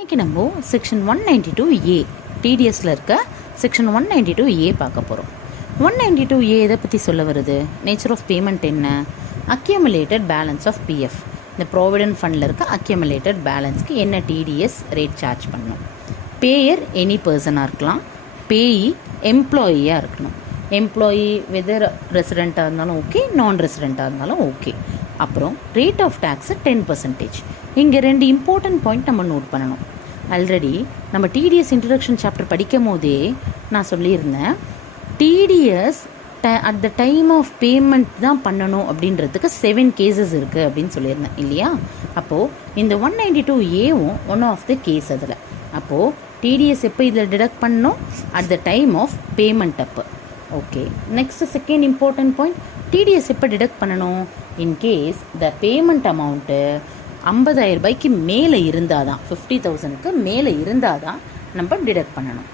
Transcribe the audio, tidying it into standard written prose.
இன்றைக்கி நம்ம section 192A டிடிஎஸில் இருக்க செக்ஷன் 192A பார்க்க போகிறோம். 192A எதை பற்றி சொல்ல வருது? நேச்சர் ஆஃப் பேமெண்ட் என்ன? அக்யூமுலேட்டட் பேலன்ஸ் ஆஃப் பிஎஃப், இந்த ப்ராவிடென்ட் ஃபண்டில் இருக்க அக்யூமுலேட்டட் பேலன்ஸ்க்கு என்ன டிடிஎஸ் ரேட் சார்ஜ் பண்ணணும். பேயர் எனி பர்சனாக இருக்கலாம், பேயி எம்ப்ளாயியாக இருக்கணும். எம்ப்ளாயி வெதர் ரெசிடெண்ட்டாக இருந்தாலும் ஓகே, நான் ரெசிடெண்ட்டாக இருந்தாலும் ஓகே. அப்புறம் ரேட் ஆஃப் டேக்ஸு 10%. இங்கே 2 இம்பார்ட்டன்ட் பாயிண்ட் நம்ம நோட் பண்ணணும். ஆல்ரெடி நம்ம டிடிஎஸ் இன்ட்ரடக்ஷன் சாப்டர் படிக்கும் போதே நான் சொல்லியிருந்தேன், TDS at the time of payment தான் பண்ணணும் அப்படின்றதுக்கு 7 கேசஸ் இருக்குது அப்படின்னு சொல்லியிருந்தேன் இல்லையா? அப்போது இந்த 192Aவும் ஒன் ஆஃப் த கேஸ் அதில். அப்போது டிடிஎஸ் எப்போ இதில் டிடக்ட் பண்ணணும்? At the time of payment அப்போ. Okay, next second important point, TDS எப்போ டிடக்ட் பண்ணணும்? இன்கேஸ் த பேமெண்ட் அமௌண்ட்டு 50,000 ரூபாய்க்கு மேலே இருந்தால் தான், 50,000க்கு மேலே இருந்தால் தான் நம்ம டிடக்ட் பண்ணணும்.